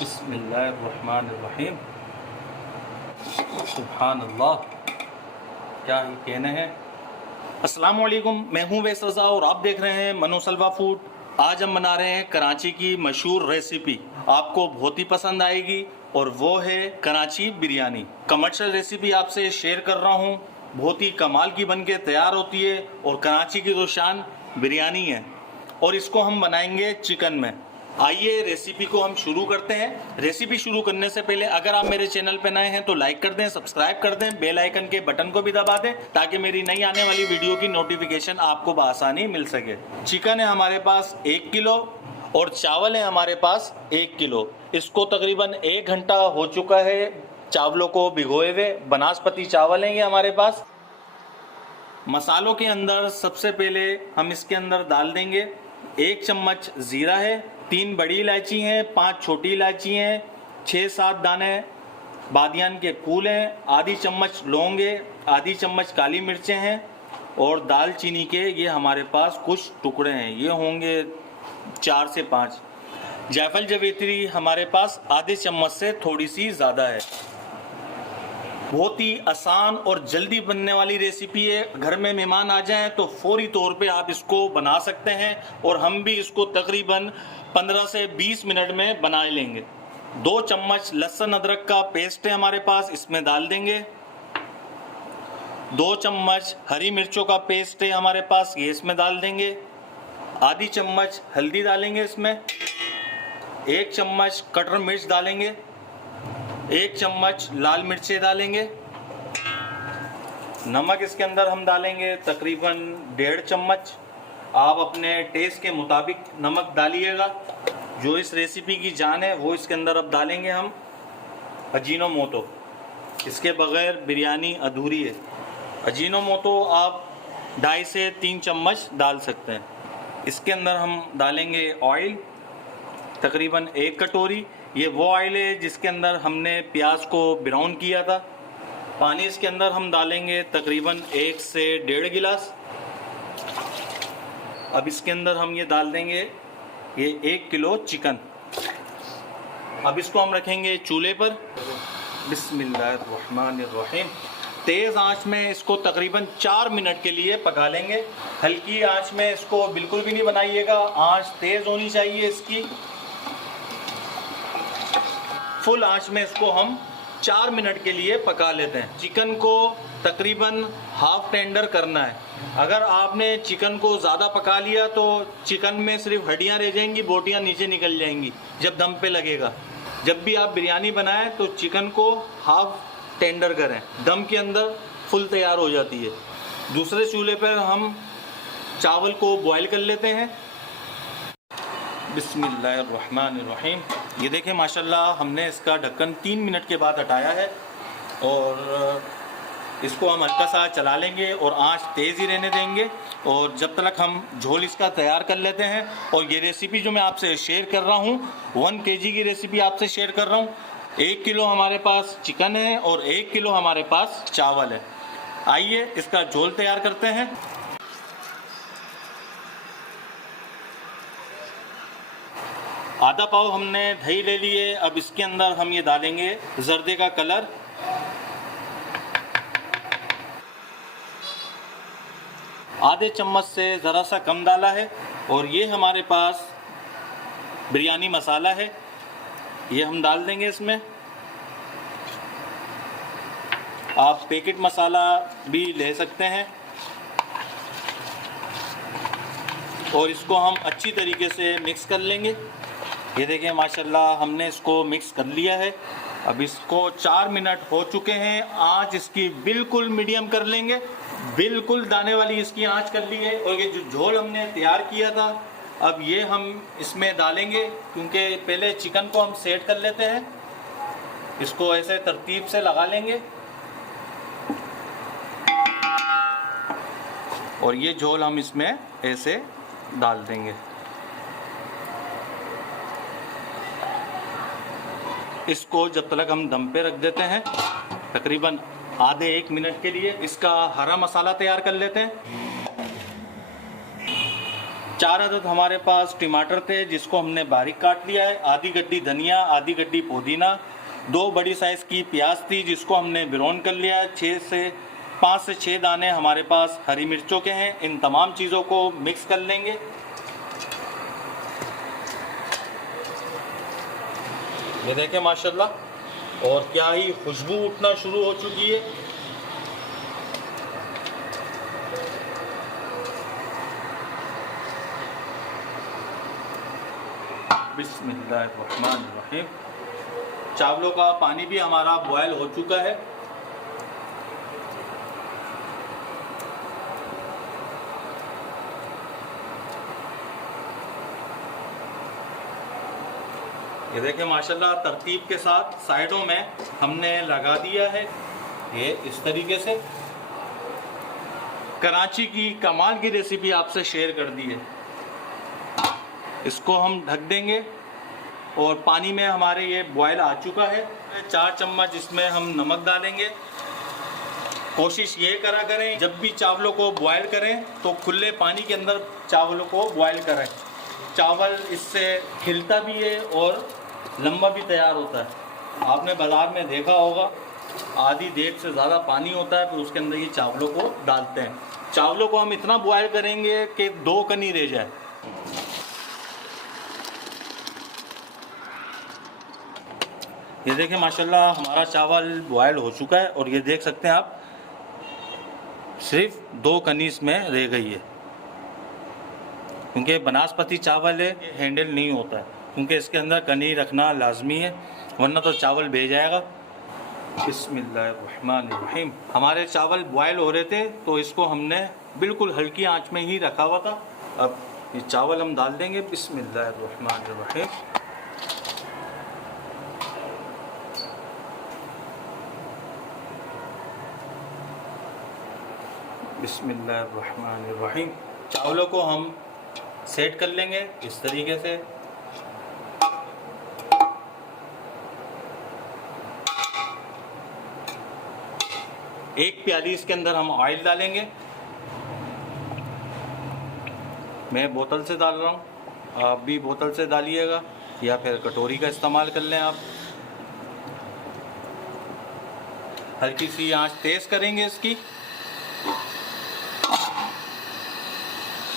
बिस्मिल्लाहिर्रहमानिर्रहीम। सुभान अल्लाह, क्या ही कहने हैं। अस्सलाम वालेकुम, मैं हूं वैस रज़ा और आप देख रहे हैं मनोसलवा फूड। आज हम बना रहे हैं कराची की मशहूर रेसिपी, आपको बहुत ही पसंद आएगी और वो है कराची बिरयानी। कमर्शियल रेसिपी आपसे शेयर कर रहा हूं, बहुत ही कमाल की बन के तैयार होती है और कराची की तो शान बिरयानी है और इसको हम बनाएंगे चिकन में। आइए रेसिपी को हम शुरू करते हैं। रेसिपी शुरू करने से पहले अगर आप मेरे चैनल पे नए हैं तो लाइक कर दें, सब्सक्राइब कर दें, बेल आइकन के बटन को भी दबा दें ताकि मेरी नई आने वाली वीडियो की नोटिफिकेशन आपको बआसानी मिल सके। चिकन है हमारे पास 1 किलो और चावल है हमारे पास 1 किलो। इसको तकरीबन 1 घंटा हो चुका है चावलों को भिगोए हुए। बनास्पति चावल हैं ये हमारे पास। मसालों के अंदर सबसे पहले हम इसके अंदर डाल देंगे 1 चम्मच जीरा है, 3 बड़ी इलायची हैं, 5 छोटी इलायची हैं, 6-7 दाने बादियान के फूल हैं, आधी चम्मच लौंग है, आधी चम्मच काली मिर्चें हैं और दालचीनी के ये हमारे पास कुछ टुकड़े हैं, ये होंगे 4 से 5। जायफल जवित्री हमारे पास आधे चम्मच से थोड़ी सी ज़्यादा है। बहुत ही आसान और जल्दी बनने वाली रेसिपी है। घर में मेहमान आ जाएं तो फौरी तौर पे आप इसको बना सकते हैं और हम भी इसको तकरीबन 15 से 20 मिनट में बना लेंगे। 2 चम्मच लहसुन अदरक का पेस्ट है हमारे पास, इसमें डाल देंगे। 2 चम्मच हरी मिर्चों का पेस्ट है हमारे पास, ये इसमें डाल देंगे। आधी चम्मच हल्दी डालेंगे इसमें। 1 चम्मच कटर मिर्च डालेंगे। 1 चम्मच लाल मिर्चें डालेंगे। नमक इसके अंदर हम डालेंगे तकरीबन 1.5 चम्मच। आप अपने टेस्ट के मुताबिक नमक डालिएगा। जो इस रेसिपी की जान है वो इसके अंदर अब डालेंगे हम अजीनोमोटो। इसके बगैर बिरयानी अधूरी है। अजीनोमोटो आप 2.5 से 3 चम्मच डाल सकते हैं। इसके अंदर हम डालेंगे ऑयल तकरीबन 1 कटोरी। ये वो ऑयल है जिसके अंदर हमने प्याज को ब्राउन किया था। पानी इसके अंदर हम डालेंगे तकरीबन 1 से 1.5 गिलास। अब इसके अंदर हम ये डाल देंगे ये 1 किलो चिकन। अब इसको हम रखेंगे चूल्हे पर। बिस्मिल्लाहिर्रहमानिर्रहीम। तेज़ आंच में इसको तकरीबन 4 मिनट के लिए पका लेंगे। हल्की आंच में इसको बिल्कुल भी नहीं बनाइएगा, आंच तेज़ होनी चाहिए इसकी। फुल आंच में इसको हम 4 मिनट के लिए पका लेते हैं। चिकन को तकरीबन हाफ टेंडर करना है। अगर आपने चिकन को ज़्यादा पका लिया तो चिकन में सिर्फ हड्डियां रह जाएंगी, बोटियां नीचे निकल जाएंगी जब दम पे लगेगा। जब भी आप बिरयानी बनाएं तो चिकन को हाफ टेंडर करें, दम के अंदर फुल तैयार हो जाती है। दूसरे चूल्हे पर हम चावल को बॉयल कर लेते हैं। बिस्मिल्लाहिर्रहमानिर्रहीम। ये देखें माशाल्लाह हमने इसका ढक्कन 3 मिनट के बाद हटाया है और इसको हम हल्का सा चला लेंगे और आंच तेज़ ही रहने देंगे और जब तक हम झोल इसका तैयार कर लेते हैं। और ये रेसिपी जो मैं आपसे शेयर कर रहा हूँ 1 kg की रेसिपी आपसे शेयर कर रहा हूँ। 1 किलो हमारे पास चिकन है और 1 किलो हमारे पास चावल है। आइए इसका झोल तैयार करते हैं। आधा पाव हमने दही ले लिए। अब इसके अंदर हम ये डालेंगे जर्दे का कलर, आधे चम्मच से ज़रा सा कम डाला है। और ये हमारे पास बिरयानी मसाला है, ये हम डाल देंगे इसमें। आप पैकेट मसाला भी ले सकते हैं और इसको हम अच्छी तरीके से मिक्स कर लेंगे। ये देखें माशाल्लाह हमने इसको मिक्स कर लिया है। अब इसको 4 मिनट हो चुके हैं। आंच इसकी बिल्कुल मीडियम कर लेंगे, बिल्कुल दाने वाली इसकी आंच कर ली है। और ये जो झोल हमने तैयार किया था अब ये हम इसमें डालेंगे, क्योंकि पहले चिकन को हम सेट कर लेते हैं। इसको ऐसे तरतीब से लगा लेंगे और ये झोल हम इसमें ऐसे डाल देंगे। इसको जब तक हम दम पे रख देते हैं तकरीबन आधे 1 मिनट के लिए। इसका हरा मसाला तैयार कर लेते हैं। 4 अदद हमारे पास टमाटर थे जिसको हमने बारीक काट लिया है। आधी गड्डी धनिया, आधी गड्डी पुदीना, 2 बड़ी साइज़ की प्याज थी जिसको हमने ब्राउन कर लिया है। 5 से 6 दाने हमारे पास हरी मिर्चों के हैं। इन तमाम चीज़ों को मिक्स कर लेंगे। ये देखें माशाल्लाह, और क्या ही खुशबू उठना शुरू हो चुकी है। बिस्मिल्लाहिर्रहमानिर्रहीम। चावलों का पानी भी हमारा बॉयल हो चुका है। ये देखें माशाल्लाह, तरतीब के साथ साइडों में हमने लगा दिया है। ये इस तरीके से कराची की कमाल की रेसिपी आपसे शेयर कर दी है। इसको हम ढक देंगे और पानी में हमारे ये बॉयल आ चुका है। 4 चम्मच इसमें हम नमक डालेंगे। कोशिश ये करा करें जब भी चावलों को बॉयल करें तो खुले पानी के अंदर चावलों को बॉयल करें। चावल इससे खिलता भी है और लंबा भी तैयार होता है। आपने बाज़ार में देखा होगा आधी देग से ज़्यादा पानी होता है, फिर उसके अंदर ये चावलों को डालते हैं। चावलों को हम इतना बॉयल करेंगे कि 2 कनी रह जाए। ये देखें माशाल्लाह, हमारा चावल बॉयल हो चुका है और ये देख सकते हैं आप, सिर्फ 2 कनी इसमें रह गई है। क्योंकि बनास्पति चावल है, हैंडल नहीं होता है, क्योंकि इसके अंदर कनी रखना लाजमी है, वरना तो चावल बह जाएगा। बिस्मिल्लाहिर्रहमानिर्रहीम। हमारे चावल बॉयल हो रहे थे तो इसको हमने बिल्कुल हल्की आंच में ही रखा हुआ था। अब ये चावल हम डाल देंगे। बिस्मिल्लाहिर्रहमानिर्रहीम। बिस्मिल्लाहिर्रहमानिर्रहीम। चावलों को हम सेट कर लेंगे इस तरीके से। एक प्याली इसके अंदर हम ऑयल डालेंगे। मैं बोतल से डाल रहा हूँ, आप भी बोतल से डालिएगा या फिर कटोरी का इस्तेमाल कर लें आप। हल्की सी आंच तेज करेंगे इसकी।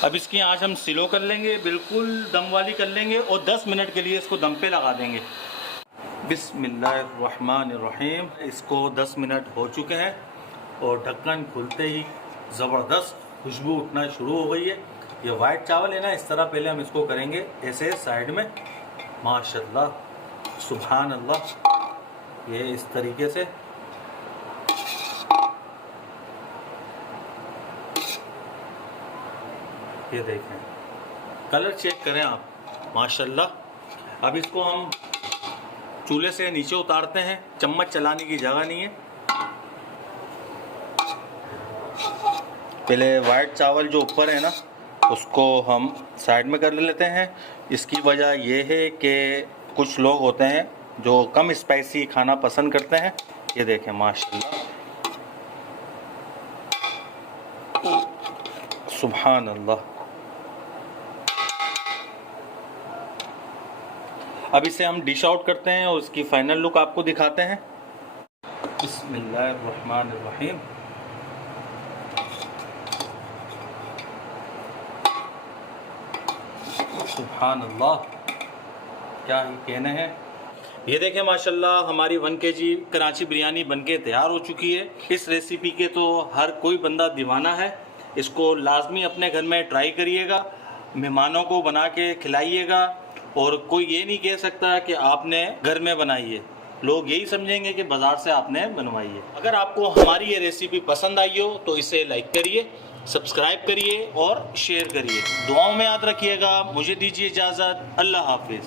अब इसकी आंच हम स्लो कर लेंगे, बिल्कुल दम वाली कर लेंगे और 10 मिनट के लिए इसको दम पे लगा देंगे। बिस्मिल्लाहिर्रहमानिर्रहीम। इसको 10 मिनट हो चुके हैं और ढक्कन खुलते ही ज़बरदस्त खुशबू उठना शुरू हो गई है। ये वाइट चावल है ना, इस तरह पहले हम इसको करेंगे ऐसे साइड में। माशाल्लाह, सुभान अल्लाह। ये इस तरीके से ये देखें, कलर चेक करें आप, माशाल्लाह। अब इसको हम चूल्हे से नीचे उतारते हैं, चम्मच चलाने की जगह नहीं है। पहले वाइट चावल जो ऊपर है ना, उसको हम साइड में कर लेते हैं। इसकी वजह यह है कि कुछ लोग होते हैं जो कम स्पाइसी खाना पसंद करते हैं। ये देखें माशाल्लाह, सुभान अल्लाह। अब इसे हम डिश आउट करते हैं और उसकी फाइनल लुक आपको दिखाते हैं। बिस्मिल्लाहिर्रहमानिर्रहीम। सुभान अल्लाह, क्या ही कहने हैं। ये देखें माशाल्लाह, हमारी 1 kg कराची बिरयानी बनके तैयार हो चुकी है। इस रेसिपी के तो हर कोई बंदा दीवाना है। इसको लाजमी अपने घर में ट्राई करिएगा, मेहमानों को बना के खिलाइएगा। और कोई ये नहीं कह सकता कि आपने घर में बनाई है, लोग यही समझेंगे कि बाज़ार से आपने बनवाई है। अगर आपको हमारी ये रेसिपी पसंद आई हो तो इसे लाइक करिए, सब्सक्राइब करिए और शेयर करिए। दुआओं में याद रखिएगा। मुझे दीजिए इजाज़त। अल्लाह हाफिज़।